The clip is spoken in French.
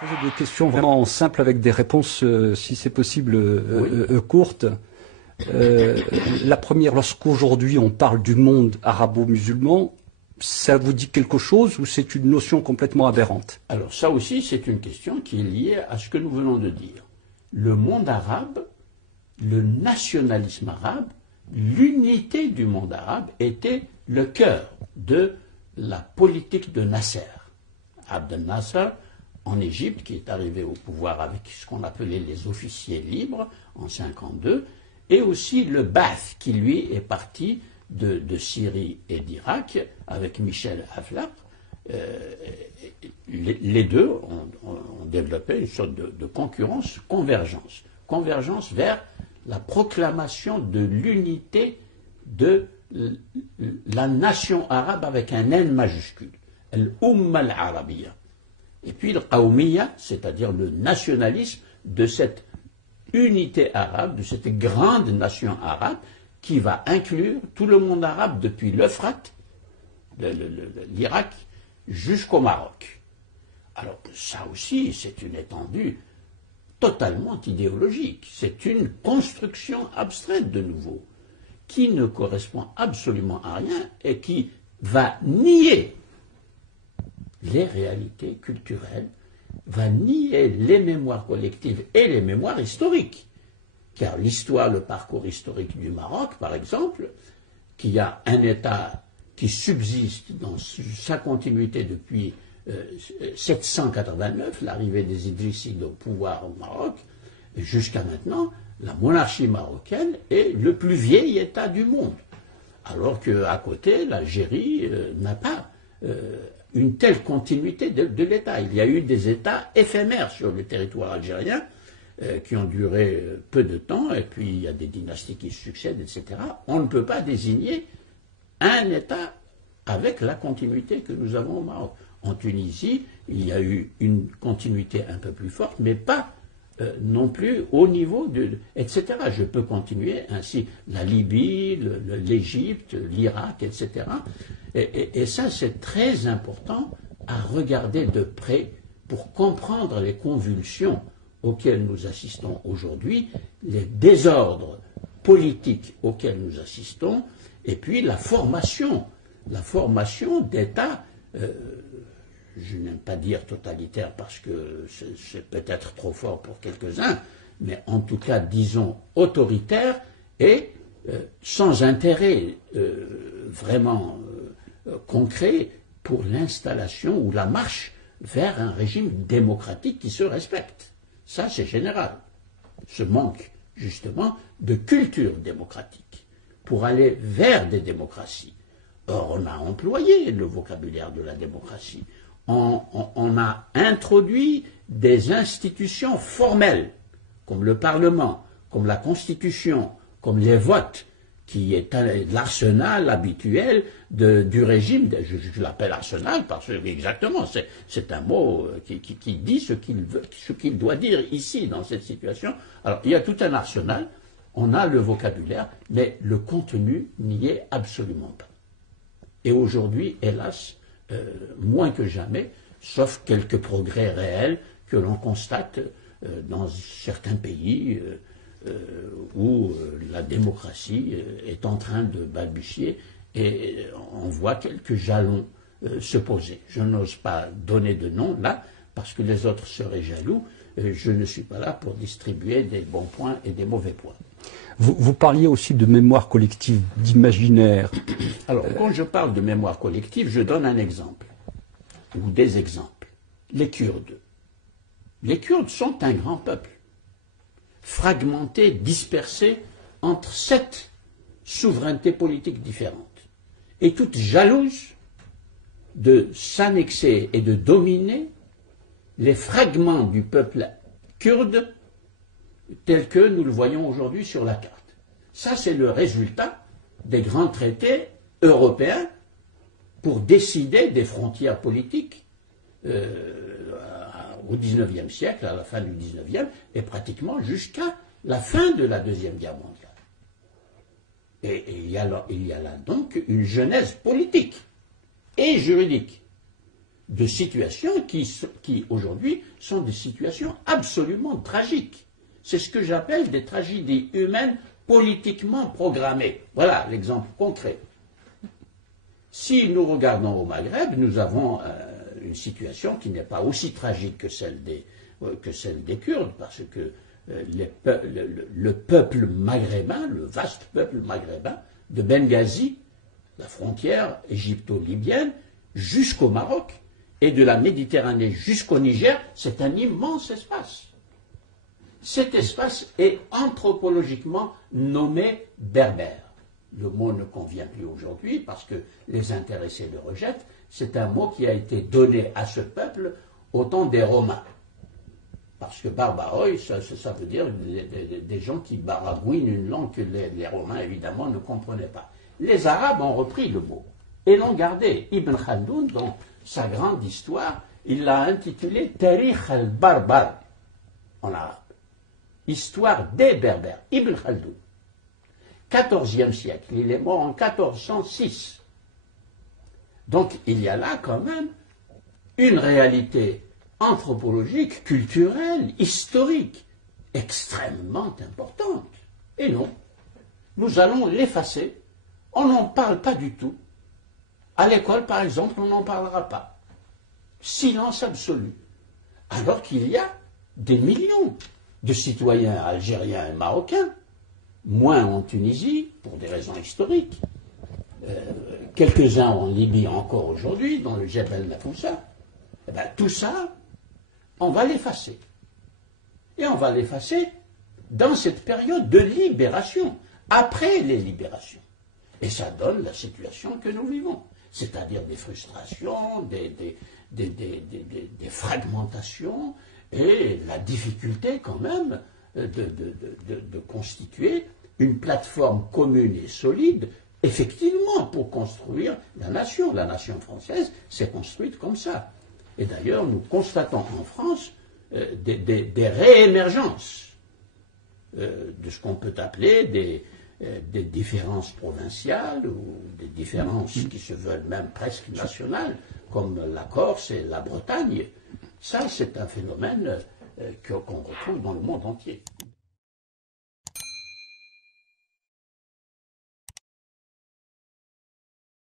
Poser des questions vraiment simples avec des réponses, si c'est possible, courtes. La première, lorsqu'aujourd'hui on parle du monde arabo-musulman, ça vous dit quelque chose ou c'est une notion complètement aberrante? Alors ça aussi, c'est une question qui est liée à ce que nous venons de dire. Le monde arabe, le nationalisme arabe, l'unité du monde arabe était le cœur de la politique de Nasser. Abdel Nasser, en Égypte, qui est arrivé au pouvoir avec ce qu'on appelait les officiers libres en 1952, et aussi le Ba'ath, qui lui est parti de Syrie et d'Irak avec Michel Aflaq. Les deux ont développé une sorte de concurrence, convergence vers la proclamation de l'unité de la nation arabe avec un N majuscule, l'Umma al-Arabiyya. Et puis le Qawmiyya, c'est-à-dire le nationalisme de cette unité arabe, de cette grande nation arabe qui va inclure tout le monde arabe depuis l'Euphrate, l'Irak, jusqu'au Maroc. Alors ça aussi, c'est une étendue totalement idéologique. C'est une construction abstraite de nouveau, qui ne correspond absolument à rien et qui va nier les réalités culturelles, va nier les mémoires collectives et les mémoires historiques. Car l'histoire, le parcours historique du Maroc, par exemple, qui a un État qui subsiste dans sa continuité depuis 789, l'arrivée des Idrissides au pouvoir au Maroc, jusqu'à maintenant, la monarchie marocaine est le plus vieil État du monde. Alors qu'à côté, l'Algérie n'a pas une telle continuité de l'État. Il y a eu des États éphémères sur le territoire algérien qui ont duré peu de temps, et puis il y a des dynasties qui se succèdent, etc. On ne peut pas désigner un État avec la continuité que nous avons au Maroc. En Tunisie, il y a eu une continuité un peu plus forte, mais pas non plus au niveau de... etc. Je peux continuer ainsi. La Libye, l'Égypte, l'Irak, etc. Et ça, c'est très important à regarder de près pour comprendre les convulsions auxquelles nous assistons aujourd'hui, les désordres politiques auxquels nous assistons, et puis la formation d'États, je n'aime pas dire totalitaire parce que c'est peut-être trop fort pour quelques-uns, mais en tout cas, disons, autoritaires et sans intérêt vraiment concret pour l'installation ou la marche vers un régime démocratique qui se respecte. Ça, c'est général. Ce manque, justement, de culture démocratique pour aller vers des démocraties. Or, on a employé le vocabulaire de la démocratie. On a introduit des institutions formelles, comme le Parlement, comme la Constitution, comme les votes, qui est l'arsenal habituel du régime. Je l'appelle arsenal parce que, exactement, c'est un mot qui dit ce qu'il doit dire ici, dans cette situation. Alors, il y a tout un arsenal, on a le vocabulaire, mais le contenu n'y est absolument pas. Et aujourd'hui, hélas, moins que jamais, sauf quelques progrès réels que l'on constate dans certains pays où la démocratie est en train de balbutier et on voit quelques jalons se poser. Je n'ose pas donner de nom là parce que les autres seraient jaloux. Je ne suis pas là pour distribuer des bons points et des mauvais points. Vous parliez aussi de mémoire collective, d'imaginaire. Alors, quand je parle de mémoire collective, je donne un exemple, ou des exemples. Les Kurdes. Les Kurdes sont un grand peuple, fragmenté, dispersé entre 7 souverainetés politiques différentes, et toutes jalouses de s'annexer et de dominer les fragments du peuple kurde tel que nous le voyons aujourd'hui sur la carte. Ça, c'est le résultat des grands traités européens pour décider des frontières politiques au XIXe siècle, à la fin du XIXe, et pratiquement jusqu'à la fin de la Deuxième Guerre mondiale. Et il y a là donc une genèse politique et juridique. de situations qui aujourd'hui, sont des situations absolument tragiques. C'est ce que j'appelle des tragédies humaines politiquement programmées. Voilà l'exemple concret. Si nous regardons au Maghreb, nous avons une situation qui n'est pas aussi tragique que celle des Kurdes, parce que le peuple maghrébin, le vaste peuple maghrébin, de Benghazi, la frontière égypto-libyenne, jusqu'au Maroc, et de la Méditerranée jusqu'au Niger, c'est un immense espace. Cet espace est anthropologiquement nommé berbère. Le mot ne convient plus aujourd'hui parce que les intéressés le rejettent. C'est un mot qui a été donné à ce peuple au temps des Romains. Parce que barbaroi, ça veut dire des gens qui baragouinent une langue que les Romains, évidemment, ne comprenaient pas. Les Arabes ont repris le mot et l'ont gardé. Ibn Khaldoun, dans sa grande histoire, il l'a intitulé Tarikh al-Barbar en arabe. Histoire des Berbères. Ibn Khaldoun. 14e siècle. Il est mort en 1406. Donc il y a là quand même une réalité anthropologique, culturelle, historique, extrêmement importante. Et non, nous allons l'effacer. On n'en parle pas du tout. À l'école, par exemple, on n'en parlera pas. Silence absolu. Alors qu'il y a des millions de citoyens algériens et marocains, moins en Tunisie, pour des raisons historiques, quelques-uns en Libye encore aujourd'hui, dans le Jebel Nafoussa. Eh bien, tout ça, on va l'effacer. Et on va l'effacer dans cette période de libération, après les libérations. Et ça donne la situation que nous vivons, c'est-à-dire des frustrations, des fragmentations, et la difficulté quand même de constituer une plateforme commune et solide, effectivement, pour construire la nation. La nation française s'est construite comme ça. Et d'ailleurs, nous constatons en France des réémergences de ce qu'on peut appeler des différences provinciales ou des différences qui se veulent même presque nationales, comme la Corse et la Bretagne. Ça, c'est un phénomène qu'on retrouve dans le monde entier.